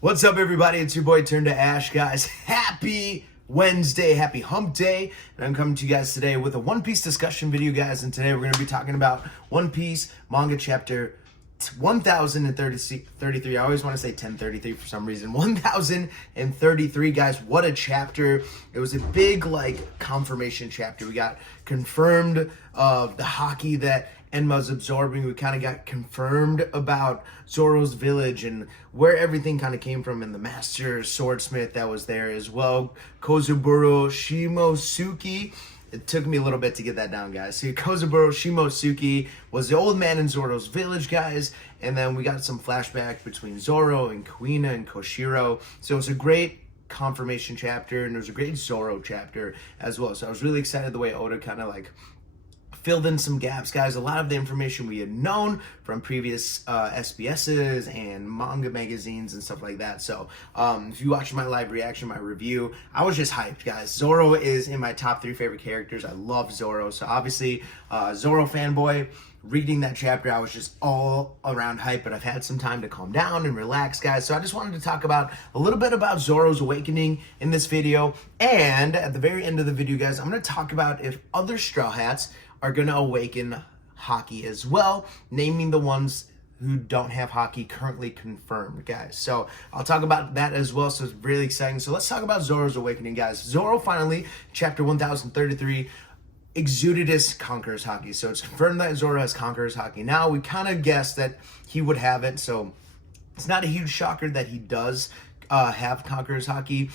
What's up, everybody? It's your boy Turn to Ash, guys. Happy Wednesday, happy hump day, and I'm coming to you guys today with a One Piece discussion video, guys. And today we're going to be talking about One Piece manga chapter 1033. I always want to say 1033 for some reason. 1033, guys. What a chapter. It was a big confirmation chapter. We got confirmed the Haki that Enma's absorbing. We kind of got confirmed about Zoro's village and where everything kind of came from, and the master swordsmith that was there as well. Kozuburo Shimosuke. It took me a little bit to get that down, guys. So Kozuburo Shimosuke was the old man in Zoro's village, guys. And then we got some flashback between Zoro and Kuina and Koshiro. So it was a great confirmation chapter, and it was a great Zoro chapter as well. So I was really excited the way Oda kind of filled in some gaps, guys. A lot of the information we had known from previous SBSs and manga magazines and stuff like that. So if you watched my live reaction, my review, I was just hyped, guys. Zoro is in my top 3 favorite characters. I love Zoro. So obviously, Zoro fanboy. Reading that chapter, I was just all around hype, but I've had some time to calm down and relax, guys. So I just wanted to talk about a little bit about Zoro's awakening in this video. And at the very end of the video, guys, I'm going to talk about if other Straw Hats are going to awaken Haki as well, naming the ones who don't have Haki currently confirmed, guys. So I'll talk about that as well. So it's really exciting. So let's talk about Zoro's awakening, guys. Zoro finally, chapter 1033, Exodus conquers Haki. So it's confirmed that Zoro has conquers Haki. Now we kind of guessed that he would have it, so it's not a huge shocker that he does have conquers Haki.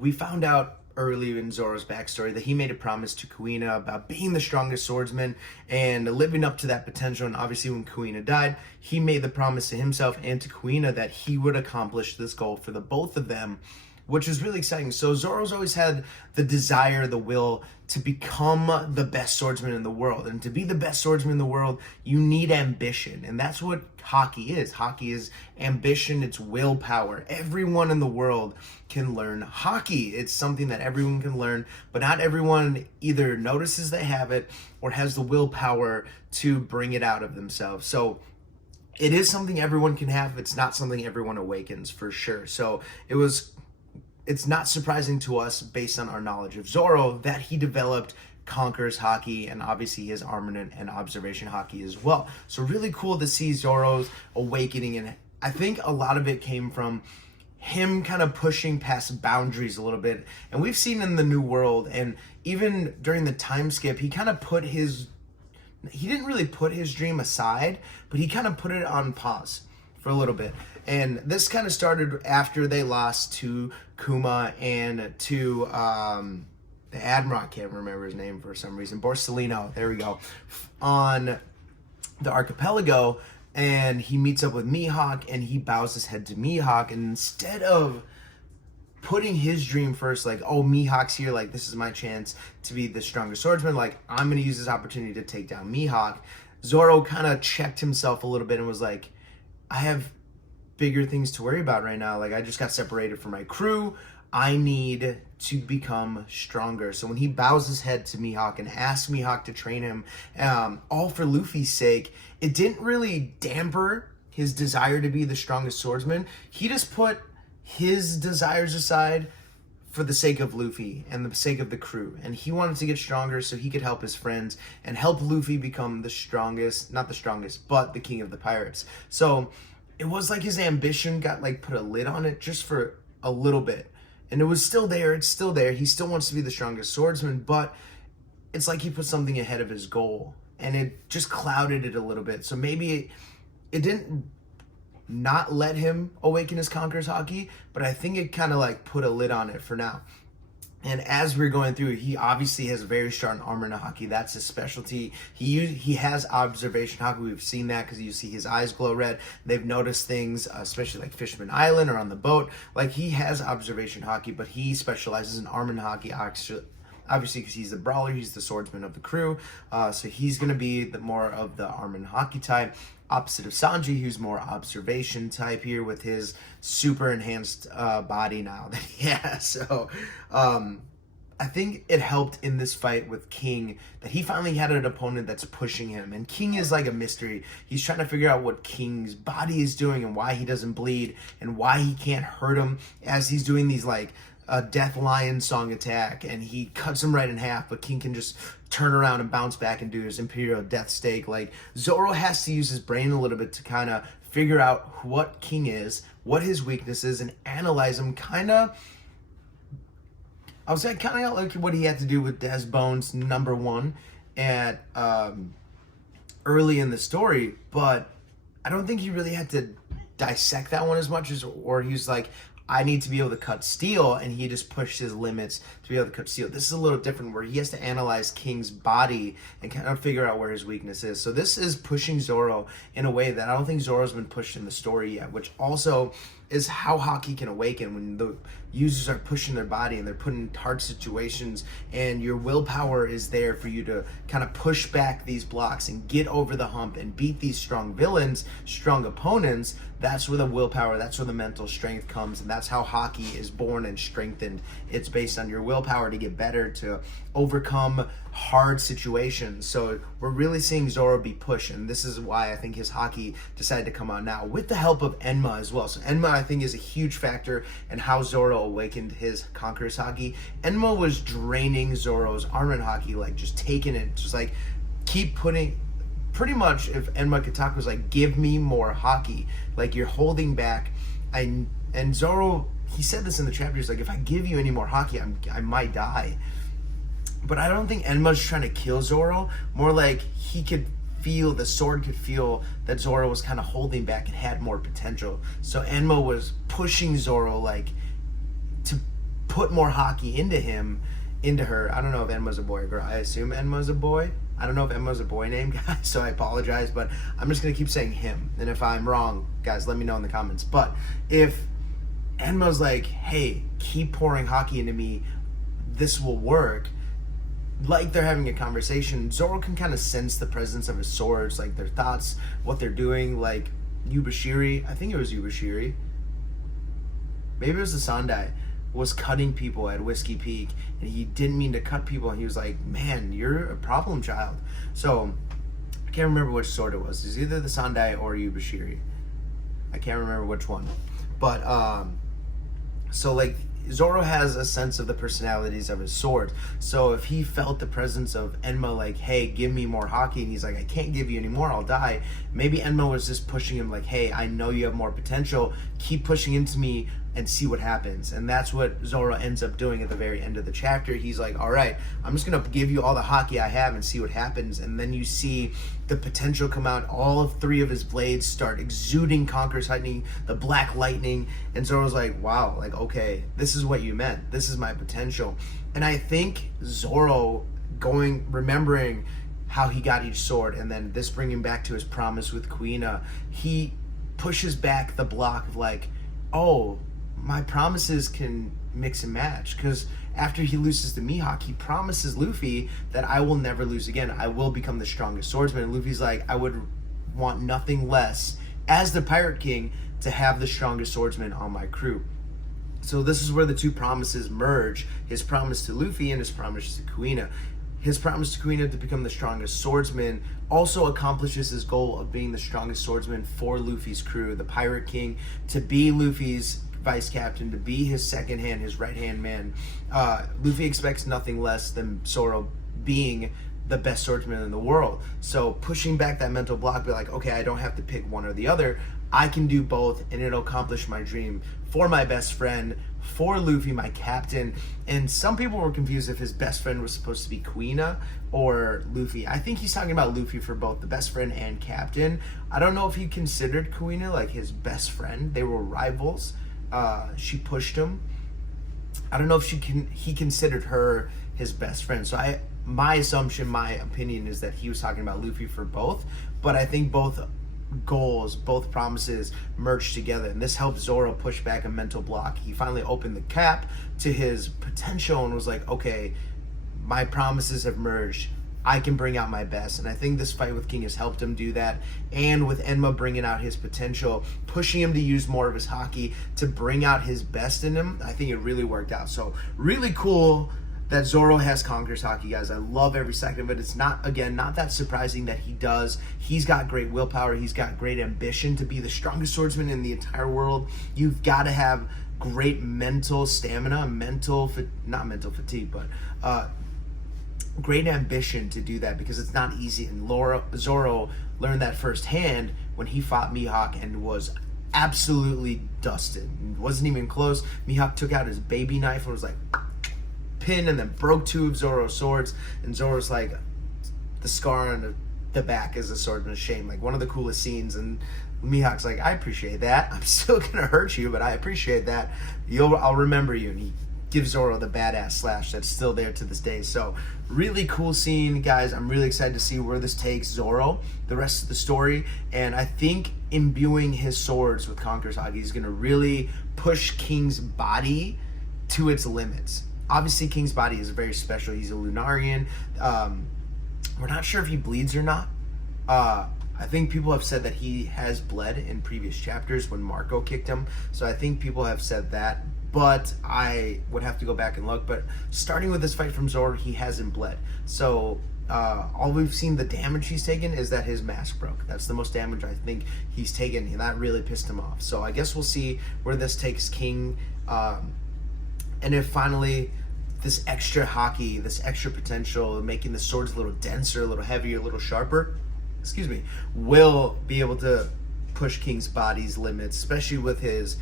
We found out early in Zoro's backstory that he made a promise to Kuina about being the strongest swordsman and living up to that potential. And obviously when Kuina died, he made the promise to himself and to Kuina that he would accomplish this goal for the both of them, which is really exciting. So Zoro's always had the desire, the will to become the best swordsman in the world. And to be the best swordsman in the world, you need ambition. And that's what Haki is. Haki is ambition, it's willpower. Everyone in the world can learn Haki. It's something that everyone can learn, but not everyone either notices they have it or has the willpower to bring it out of themselves. So it is something everyone can have. It's not something everyone awakens, for sure. So it's not surprising to us, based on our knowledge of Zoro, that he developed Conqueror's Haki, and obviously his Armament and Observation Haki as well. So really cool to see Zoro's awakening, and I think a lot of it came from him kind of pushing past boundaries a little bit. And we've seen in the New World, and even during the time skip, he kind of he didn't really put his dream aside, but he kind of put it on pause for a little bit. And this kind of started after they lost to Kuma and to the Admiral, I can't remember his name for some reason, Borsellino, there we go, on the archipelago. And he meets up with Mihawk and he bows his head to Mihawk. And instead of putting his dream first, oh, Mihawk's here, this is my chance to be the strongest swordsman, I'm going to use this opportunity to take down Mihawk, Zoro kind of checked himself a little bit and was like, I have bigger things to worry about right now. I just got separated from my crew. I need to become stronger. So when he bows his head to Mihawk and asks Mihawk to train him, all for Luffy's sake, it didn't really damper his desire to be the strongest swordsman. He just put his desires aside for the sake of Luffy and the sake of the crew. And he wanted to get stronger so he could help his friends and help Luffy become the strongest, not the strongest, but the king of the pirates. So it was like his ambition got put a lid on it just for a little bit. And it was still there, it's still there. He still wants to be the strongest swordsman, but it's like he put something ahead of his goal and it just clouded it a little bit. So maybe it didn't not let him awaken his Conqueror's Haki, but I think it kind of put a lid on it for now. And as we're going through, he obviously has a very strong armor in Haki. That's his specialty. He has observation Haki. We've seen that because you see his eyes glow red. They've noticed things, especially Fisherman Island or on the boat. He has observation Haki, but he specializes in armor and Haki. Obviously, because he's the brawler, he's the swordsman of the crew. So he's going to be more of the armor and Haki type. Opposite of Sanji, who's more observation type here with his super enhanced body now that he has. So I think it helped in this fight with King that he finally had an opponent that's pushing him. And King is like a mystery. He's trying to figure out what King's body is doing and why he doesn't bleed and why he can't hurt him as he's doing these like Death Lion song attack, and he cuts him right in half, but King can just turn around and bounce back and do his Imperial Death Stake. Like, Zoro has to use his brain a little bit to kind of figure out what King is, what his weakness is, and analyze him I would say kind of like what he had to do with Des Bones #1 at early in the story, but I don't think he really had to dissect that one as much as, or he was like, I need to be able to cut steel, and he just pushed his limits to be able to cut steel. This is a little different where he has to analyze King's body and kind of figure out where his weakness is. So this is pushing Zoro in a way that I don't think Zoro's been pushed in the story yet, which also is how Haki can awaken when the users are pushing their body and they're put in hard situations, and your willpower is there for you to kind of push back these blocks and get over the hump and beat these strong villains, strong opponents. That's where the willpower, that's where the mental strength comes, and that's how Haki is born and strengthened. It's based on your willpower to get better, to overcome hard situations. So we're really seeing Zoro be pushed, and this is why I think his Haki decided to come out now with the help of Enma as well. So Enma, I think, is a huge factor in how Zoro awakened his Conqueror's Haki. Enma was draining Zoro's Armored Haki, like just taking it, just like keep putting, pretty much if Enma Kataka was like, give me more Haki, like you're holding back. And Zoro, he said this in the chapter, he's like, if I give you any more Haki, I might die. But I don't think Enma's trying to kill Zoro, more like he could feel, the sword could feel that Zoro was kind of holding back and had more potential. So Enma was pushing Zoro like to put more Haki into her. I don't know if Enma's a boy or girl. I assume Enma's a boy. I don't know if Enma's a boy name, guys, so I apologize, but I'm just going to keep saying him. And if I'm wrong, guys, let me know in the comments. But if Enma's like, hey, keep pouring Haki into me, this will work, like they're having a conversation, Zoro can kind of sense the presence of his swords, like their thoughts, what they're doing. Like Yubashiri, I think it was Yubashiri, maybe it was the Sandai, was cutting people at Whiskey Peak, and he didn't mean to cut people, and he was like, man, you're a problem child. So I can't remember which sword it was. It's either the Sandai or Yubashiri. I can't remember which one. But so like Zoro has a sense of the personalities of his sword. So if he felt the presence of Enma, like, hey, give me more Haki, and he's like, I can't give you any more, I'll die. Maybe Enma was just pushing him like, hey, I know you have more potential, keep pushing into me and see what happens. And that's what Zoro ends up doing at the very end of the chapter. He's like, all right, I'm just gonna give you all the Haki I have and see what happens. And then you see the potential come out. All of 3 of his blades start exuding Conqueror's Lightning, the black lightning, and Zoro's like, wow, like, okay, this is what you meant, this is my potential. And I think Zoro remembering how he got each sword, and then this bringing back to his promise with Kuina, he pushes back the block of like, oh, my promises can mix and match, because after he loses to Mihawk, he promises Luffy that I will never lose again, I will become the strongest swordsman. And Luffy's like, I would want nothing less as the Pirate King to have the strongest swordsman on my crew. So this is where the 2 promises merge, his promise to Luffy and his promise to Kuina. His promise to Kuina to become the strongest swordsman also accomplishes his goal of being the strongest swordsman for Luffy's crew, the Pirate King, to be Luffy's vice captain, to be his second hand, his right hand man. Luffy expects nothing less than Zoro being the best swordsman in the world. So pushing back that mental block, be like, okay, I don't have to pick one or the other, I can do both, and it'll accomplish my dream for my best friend, for Luffy, my captain. And some people were confused if his best friend was supposed to be Kuina or Luffy. I think he's talking about Luffy for both the best friend and captain. I don't know if he considered Kuina like his best friend. They were rivals. She pushed him. I don't know if he considered her his best friend. So my assumption, my opinion is that he was talking about Luffy for both. But I think both goals, both promises merged together, and this helped Zoro push back a mental block. He finally opened the cap to his potential and was like, okay, my promises have merged, I can bring out my best. And I think this fight with King has helped him do that, and with Enma bringing out his potential, pushing him to use more of his Haki to bring out his best in him, I think it really worked out. So really cool that Zoro has Conqueror's Haki, guys. I love every second of it. It's not that surprising that he does. He's got great willpower. He's got great ambition to be the strongest swordsman in the entire world. You've got to have great mental stamina, not mental fatigue, but great ambition to do that, because it's not easy. And Zoro learned that firsthand when he fought Mihawk and was absolutely dusted. It wasn't even close. Mihawk took out his baby knife and was like pin, and then broke two of Zoro's swords. And Zoro's like, the scar on the back is a swordman's shame. Like, one of the coolest scenes. And Mihawk's like, I appreciate that. I'm still gonna hurt you, but I appreciate that. I'll remember you. And he gives Zoro the badass slash that's still there to this day. So really cool scene, guys. I'm really excited to see where this takes Zoro, the rest of the story. And I think imbuing his swords with Conqueror's Haki is going to really push King's body to its limits. Obviously, King's body is very special. He's a Lunarian. We're not sure if he bleeds or not. I think people have said that he has bled in previous chapters when Marco kicked him. So I think people have said that, but I would have to go back and look. But starting with this fight from Zoro, he hasn't bled. So all we've seen the damage he's taken is that his mask broke. That's the most damage I think he's taken, and that really pissed him off. So I guess we'll see where this takes King. And if finally this extra Haki, this extra potential, making the swords a little denser, a little heavier, a little sharper, will be able to push King's body's limits, especially with his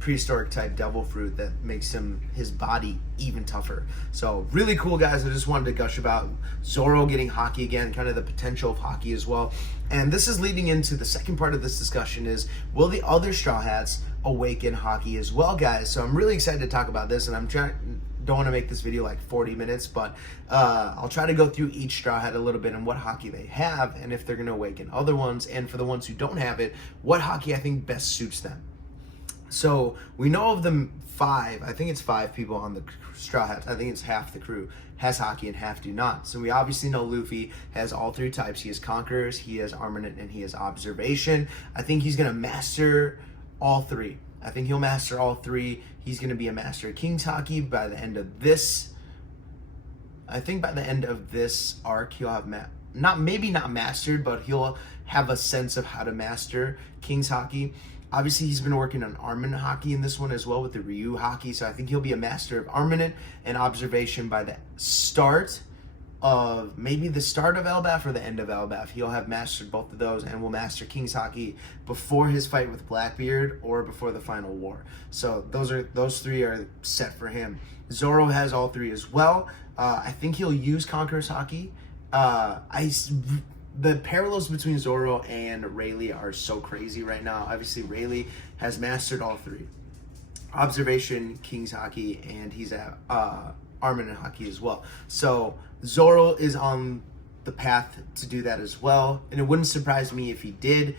prehistoric type devil fruit that makes his body even tougher. So really cool, guys. I just wanted to gush about Zoro getting Haki again, kind of the potential of Haki as well. And this is leading into the second part of this discussion is, will the other Straw Hats awaken Haki as well, guys? So I'm really excited to talk about this, and don't want to make this video like 40 minutes, but I'll try to go through each Straw Hat a little bit and what Haki they have, and if they're going to awaken other ones, and for the ones who don't have it, what Haki I think best suits them. So we know of the 5, I think it's 5 people on the Straw Hats. I think it's half the crew has Haki and half do not. So we obviously know Luffy has all 3 types. He has Conquerors, he has Armament, and he has Observation. I think he's going to master all 3. I think he'll master all 3. He's going to be a master of King's Haki by the end of this. I think by the end of this arc, he'll have maybe not mastered, but he'll have a sense of how to master King's Haki. Obviously, he's been working on Armament Haki in this one as well with the Ryu Haki, so I think he'll be a master of Armament and Observation by the start of Elbaf or the end of Elbaf. He'll have mastered both of those and will master King's Haki before his fight with Blackbeard or before the final war. So those 3 are set for him. Zoro has all 3 as well. I think he'll use Conqueror's Haki. The parallels between Zoro and Rayleigh are so crazy right now. Obviously, Rayleigh has mastered all 3. Observation, King's Haki, and he's at Armament Haki as well. So Zoro is on the path to do that as well, and it wouldn't surprise me if he did.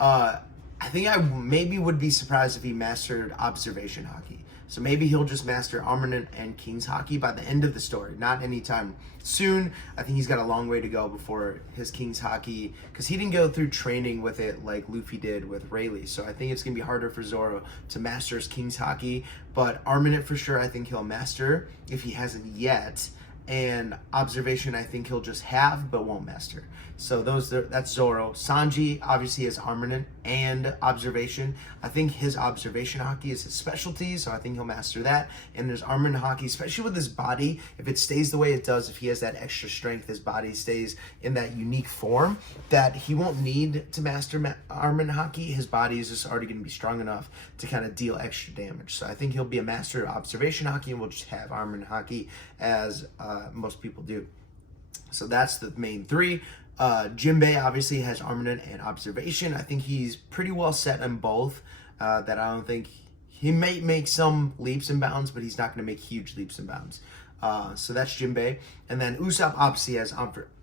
I think I maybe would be surprised if he mastered Observation Haki. So maybe he'll just master Armament and King's Haki by the end of the story, not anytime soon. I think he's got a long way to go before his King's Haki, because he didn't go through training with it like Luffy did with Rayleigh. So I think it's going to be harder for Zoro to master his King's Haki, but Armament for sure I think he'll master if he hasn't yet. And Observation I think he'll just have but won't master. So that's Zoro. Sanji obviously has Armament and Observation. I think his Observation Haki is his specialty, so I think he'll master that. And there's Armament Haki, especially with his body. If it stays the way it does, if he has that extra strength, his body stays in that unique form, that he won't need to master Armament Haki. His body is just already going to be strong enough to kind of deal extra damage. So I think he'll be a master of Observation Haki, and we'll just have Armament Haki as most people do. So that's the main 3. Jinbei obviously has Armament and Observation. I think he's pretty well set on both. That I don't think he may make some leaps and bounds, but he's not going to make huge leaps and bounds. So that's Jinbei. And then Usopp obviously has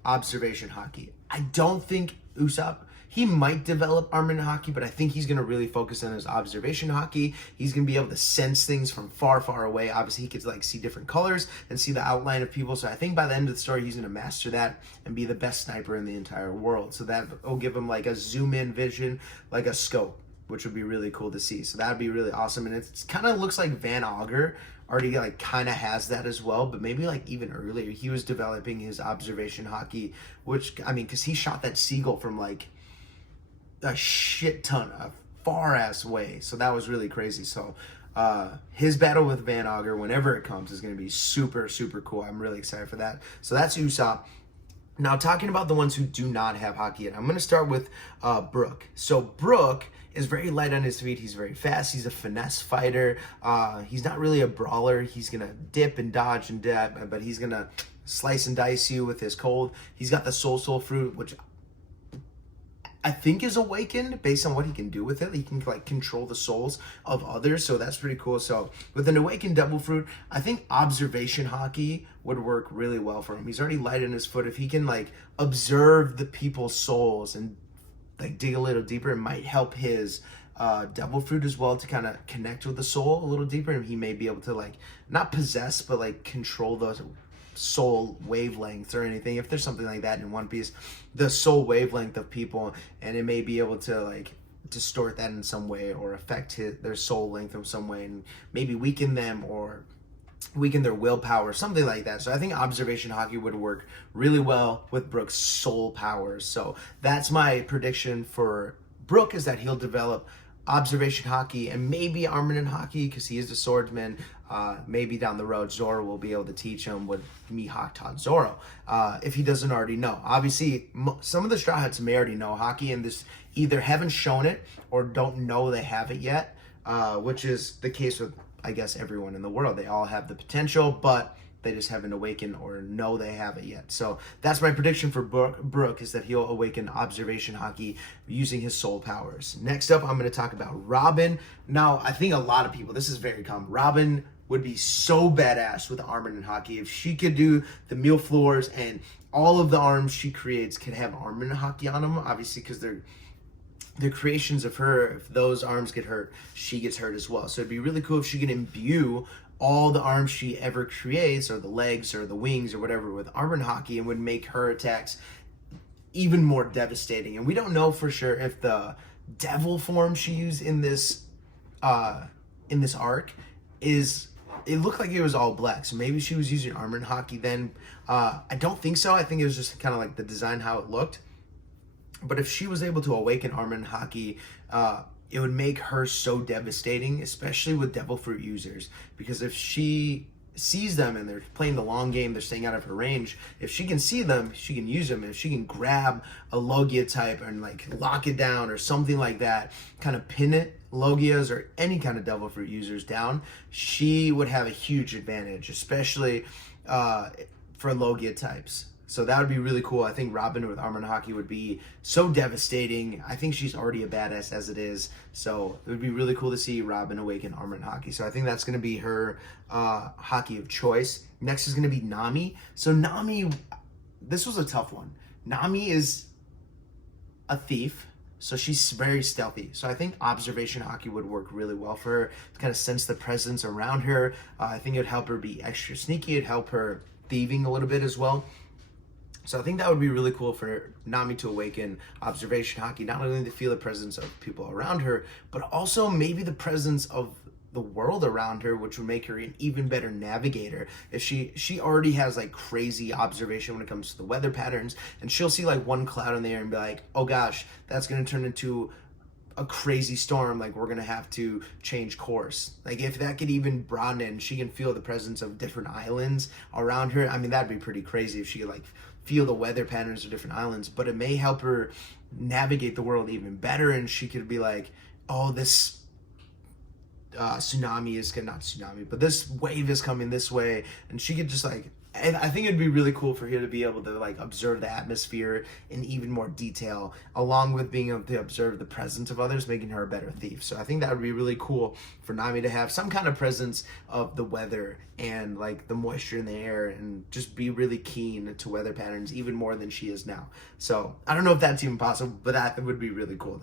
Observation Haki. I don't think Usopp, he might develop Armament Haki, but I think he's going to really focus on his Observation Haki. He's going to be able to sense things from far, far away. Obviously, he could like see different colors and see the outline of people. So I think by the end of the story, he's going to master that and be the best sniper in the entire world. So that will give him like a zoom-in vision, like a scope. which would be really cool to see. So that'd be really awesome. And it kind of looks like Van Auger already like kind of has that as well, but maybe like even earlier he was developing his observation Haki, which I mean, because he shot that seagull from like a shit ton of far ass way, so that was really crazy. So his battle with Van Auger, whenever it comes, is going to be super cool. I'm really excited for that. So that's Usopp. Now, talking about the ones who do not have Haki yet, I'm going to start with Brook. So Brook is very light on his feet. He's very fast. He's a finesse fighter. He's not really a brawler. He's going to dip and dodge and dab, but he's going to slice and dice you with his cold. He's got the soul fruit, which I think is awakened based on what he can do with it. He can like control the souls of others, so that's pretty cool. So with an awakened devil fruit, I think observation Haki would work really well for him. He's already light in his foot. If he can like observe the people's souls and like dig a little deeper, it might help his devil fruit as well to kind of connect with the soul a little deeper, and he may be able to like not possess but like control the soul wavelengths or anything, if there's something like that in One Piece, the soul wavelength of people, and it may be able to like distort that in some way or affect their soul length in some way and maybe weaken them or weaken their willpower, something like that. So I think observation Haki would work really well with Brook's soul powers. So that's my prediction for Brook, is that he'll develop observation Haki and maybe armament Haki because he is a swordsman. Maybe down the road Zoro will be able to teach him what Mihawk taught Zoro, if he doesn't already know. Obviously some of the Straw Hats may already know Haki and this either haven't shown it or don't know they have it yet, which is the case with I guess everyone in the world. They all have the potential, but they just haven't awakened or know they have it yet. So that's my prediction for Brook, is that he'll awaken observation Haki using his soul powers. Next up, I'm going to talk about Robin. Now, I think a lot of people, this is very common. Robin would be so badass with armor and Haki if she could do the meal floors and all of the arms she creates could have armor and Haki on them, obviously, because they're creations of her. If those arms get hurt, she gets hurt as well. So it'd be really cool if she could imbue all the arms she ever creates, or the legs or the wings or whatever, with armor and Haki, and would make her attacks even more devastating. And we don't know for sure if the devil form she used in this arc is, it looked like it was all black, so maybe she was using armor and Haki then. I don't think so. I think it was just kind of like the design, how it looked. But if she was able to awaken armor and Haki, it would make her so devastating, especially with devil fruit users, because if she sees them and they're playing the long game, they're staying out of her range, if she can see them, she can use them. If she can grab a Logia type and like lock it down or something like that, kind of pin it, Logias or any kind of devil fruit users down, she would have a huge advantage, especially for Logia types. So that would be really cool. I think Robin with armor and Haki would be so devastating. I think she's already a badass as it is. So it would be really cool to see Robin awaken armor and Haki. So I think that's going to be her Haki of choice. Next is going to be Nami. So Nami, this was a tough one. Nami is a thief, so she's very stealthy. So I think observation Haki would work really well for her to kind of sense the presence around her. I think it would help her be extra sneaky. It'd help her thieving a little bit as well. So I think that would be really cool for Nami to awaken observation Haki, not only to feel the presence of people around her, but also maybe the presence of the world around her, which would make her an even better navigator. If she already has like crazy observation when it comes to the weather patterns, and she'll see like one cloud in the air and be like, oh gosh, that's going to turn into a crazy storm, like we're gonna have to change course. Like if that could even broaden and she can feel the presence of different islands around her, I mean that'd be pretty crazy if she could like feel the weather patterns of different islands. But it may help her navigate the world even better, and she could be like, oh, this tsunami is not tsunami, but this wave is coming this way, and she could just like, and I think it'd be really cool for her to be able to like observe the atmosphere in even more detail, along with being able to observe the presence of others, making her a better thief. So I think that would be really cool for Nami to have some kind of presence of the weather and like the moisture in the air, and just be really keen to weather patterns even more than she is now. So I don't know if that's even possible, but that would be really cool.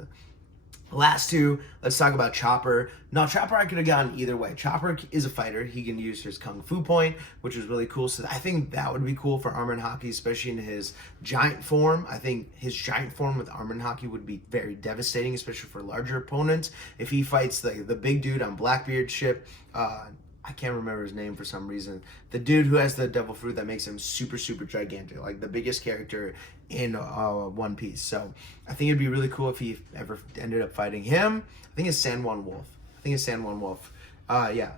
Last two, let's talk about Chopper. Now, Chopper I could have gone either way. Chopper is a fighter. He can use his Kung Fu point, which is really cool. So I think that would be cool for Armor and Haki, especially in his giant form. I think his giant form with Armor and Haki would be very devastating, especially for larger opponents. If he fights the big dude on Blackbeard's ship, I can't remember his name for some reason. The dude who has the devil fruit that makes him super, super gigantic, like the biggest character in One Piece. So I think it'd be really cool if he ever ended up fighting him. I think it's San Juan Wolf. Yeah.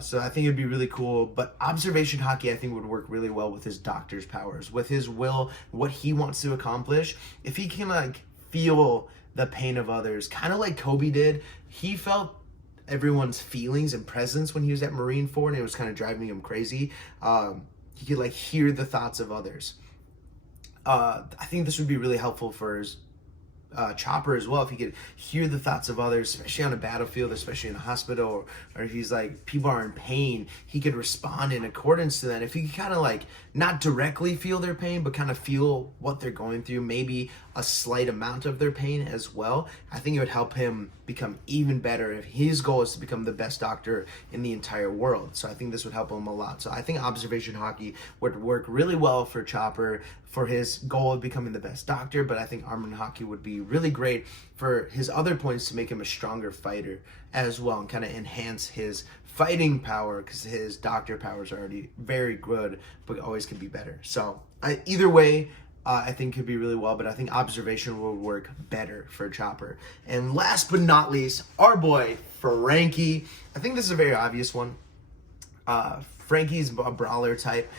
So I think it'd be really cool. But Observation Haki, I think, would work really well with his doctor's powers, with his will, what he wants to accomplish. If he can like feel the pain of others, kind of like Kobe did, he felt everyone's feelings and presence when he was at Marineford, and it was kind of driving him crazy. He could like hear the thoughts of others. I think this would be really helpful for his Chopper as well, if he could hear the thoughts of others, especially on a battlefield, especially in a hospital, or if he's like, people are in pain, he could respond in accordance to that. If he could kind of like not directly feel their pain, but kind of feel what they're going through, maybe a slight amount of their pain as well, I think it would help him become even better if his goal is to become the best doctor in the entire world. So I think this would help him a lot. So I think Observation Haki would work really well for Chopper for his goal of becoming the best doctor, but I think Armor and Haki would be really great for his other points to make him a stronger fighter as well, and kind of enhance his fighting power, because his doctor powers are already very good, but always can be better. So either way, I think could be really well, but I think Observation will work better for Chopper. And last but not least, our boy Frankie. I think this is a very obvious one. Frankie's a brawler type,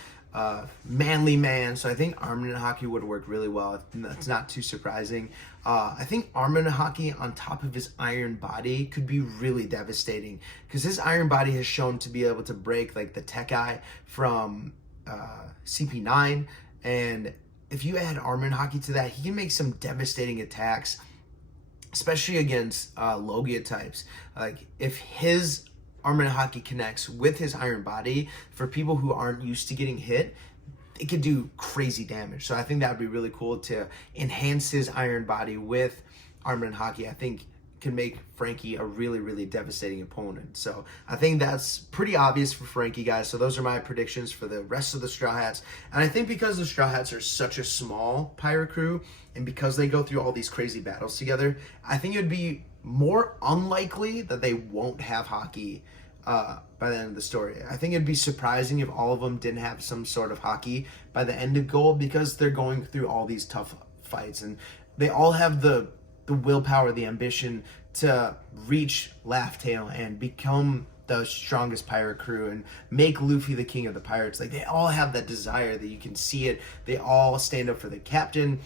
manly man, so I think Armor and Haki would work really well. That's not too surprising. I think Armor and Haki on top of his iron body could be really devastating, because his iron body has shown to be able to break like the Tech Eye from CP9, and if you add Armor and Haki to that, he can make some devastating attacks, especially against Logia types. Like if his Armor and Haki connects with his iron body, for people who aren't used to getting hit, it could do crazy damage. So I think that would be really cool to enhance his iron body with Armor and Haki. I think can make Frankie a really, really devastating opponent. So I think that's pretty obvious for Frankie, guys. So those are my predictions for the rest of the Straw Hats. And I think because the Straw Hats are such a small pirate crew, and because they go through all these crazy battles together, I think it would be more unlikely that they won't have Haki by the end of the story. I think it'd be surprising if all of them didn't have some sort of Haki by the end of Gold, because they're going through all these tough fights, and they all have the willpower, the ambition to reach Laugh Tale and become the strongest pirate crew and make Luffy the king of the pirates. Like, they all have that desire, that you can see it. They all stand up for the captain.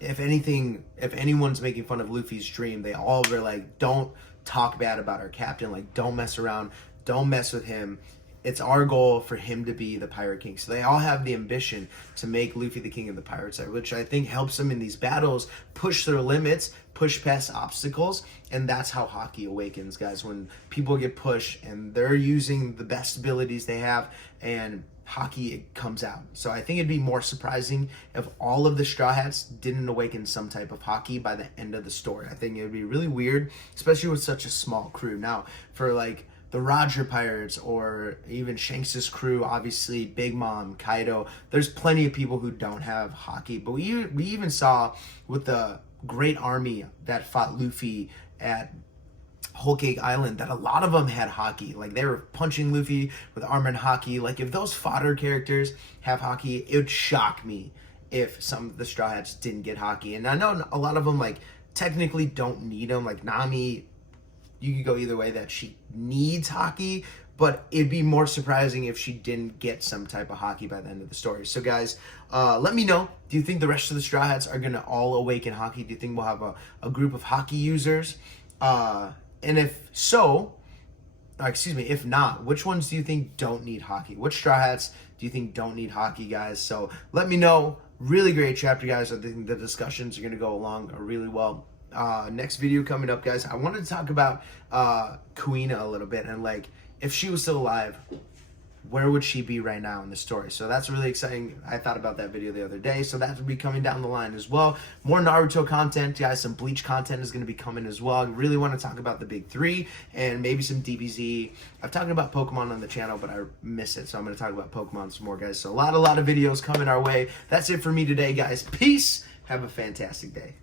If anything, if anyone's making fun of Luffy's dream, they all were like, don't talk bad about our captain. Like, don't mess around. Don't mess with him. It's our goal for him to be the Pirate King. So they all have the ambition to make Luffy the king of the pirates, which I think helps them in these battles push their limits, push past obstacles, and that's how Haki awakens, guys. When people get pushed and they're using the best abilities they have, and Haki comes out. So I think it'd be more surprising if all of the Straw Hats didn't awaken some type of Haki by the end of the story. I think it would be really weird, especially with such a small crew. Now, for like the Roger Pirates, or even Shanks' crew, obviously Big Mom, Kaido, there's plenty of people who don't have Haki. But we even saw with the great army that fought Luffy at Whole Cake Island that a lot of them had Haki. Like, they were punching Luffy with Armor and Haki. Like, if those fodder characters have Haki, it would shock me if some of the Straw Hats didn't get Haki. And I know a lot of them, like, technically don't need them. Like Nami, you could go either way, that she needs Haki, but it'd be more surprising if she didn't get some type of Haki by the end of the story. So guys, let me know, do you think the rest of the Straw Hats are going to all awaken Haki? Do you think we'll have a group of Haki users? And if so, if not, which ones do you think don't need Haki? Which Straw Hats do you think don't need Haki, guys? So let me know. Really great chapter, guys. I think the discussions are going to go along really well. Next video coming up, guys, I wanted to talk about Kuina a little bit, and like, if she was still alive, where would she be right now in the story? So that's really exciting. I thought about that video the other day, so that will be coming down the line as well. More Naruto content, guys. Some Bleach content is going to be coming as well. I really want to talk about the big three and maybe some DBZ. I've talked about Pokemon on the channel, but I miss it, so I'm going to talk about Pokemon some more, guys. So a lot of videos coming our way. That's it for me today, guys. Peace. Have a fantastic day.